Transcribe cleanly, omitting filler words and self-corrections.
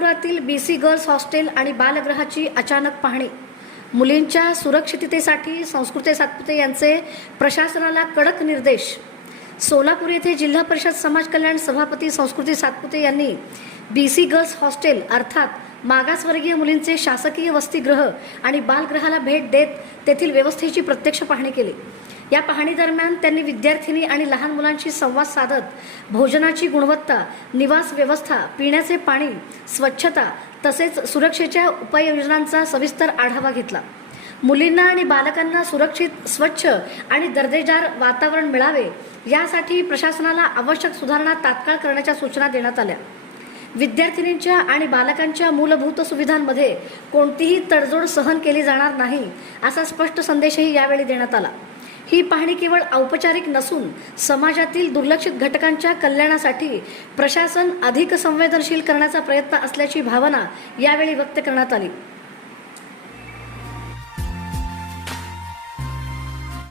सोलापुरातील BC girls hostel आणि बालगृहाची अचानक पाहणी। मुलींच्या सुरक्षिततेसाठी संस्कृती सातपुते यांचे प्रशासनाला कडक निर्देश। सोलापूर येथे जिल्हा परिषद समाज कल्याण सभापती संस्कृती सातपुते यांनी बीसी गर्ल्स हॉस्टेल अर्थात मागासवर्गीय मुलींचे शासकीय वसतिगृह आणि बालगृहाला भेट देत तेथील व्यवस्थेची प्रत्यक्ष पाहणी केली। या पाहणी दरम्यान त्यांनी विद्यार्थिनी आणि लहान मुलांशी संवाद साधत भोजनाची गुणवत्ता, निवास व्यवस्था, पिण्याचे पाणी, स्वच्छता तसेच सुरक्षेच्या उपाययोजनांचा सविस्तर आढावा घेतला। मुलींना आणि बालकांना सुरक्षित, स्वच्छ आणि दर्जेदार वातावरण मिळावे यासाठी प्रशासनाला आवश्यक सुधारणा तात्काळ करण्याच्या सूचना देण्यात आल्या। विद्यार्थिनींच्या आणि बालकांच्या मूलभूत सुविधांमध्ये कोणतीही तडजोड सहन केली जाणार नाही असा स्पष्ट संदेशही यावेळी देण्यात आला। ही पाहणी केवळ औपचारिक नसून समाजातील दुर्लक्षित घटकांच्या कल्याणासाठी प्रशासन अधिक संवेदनशील करण्याचा प्रयत्न असल्याची भावना यावेळी व्यक्त करण्यात आली।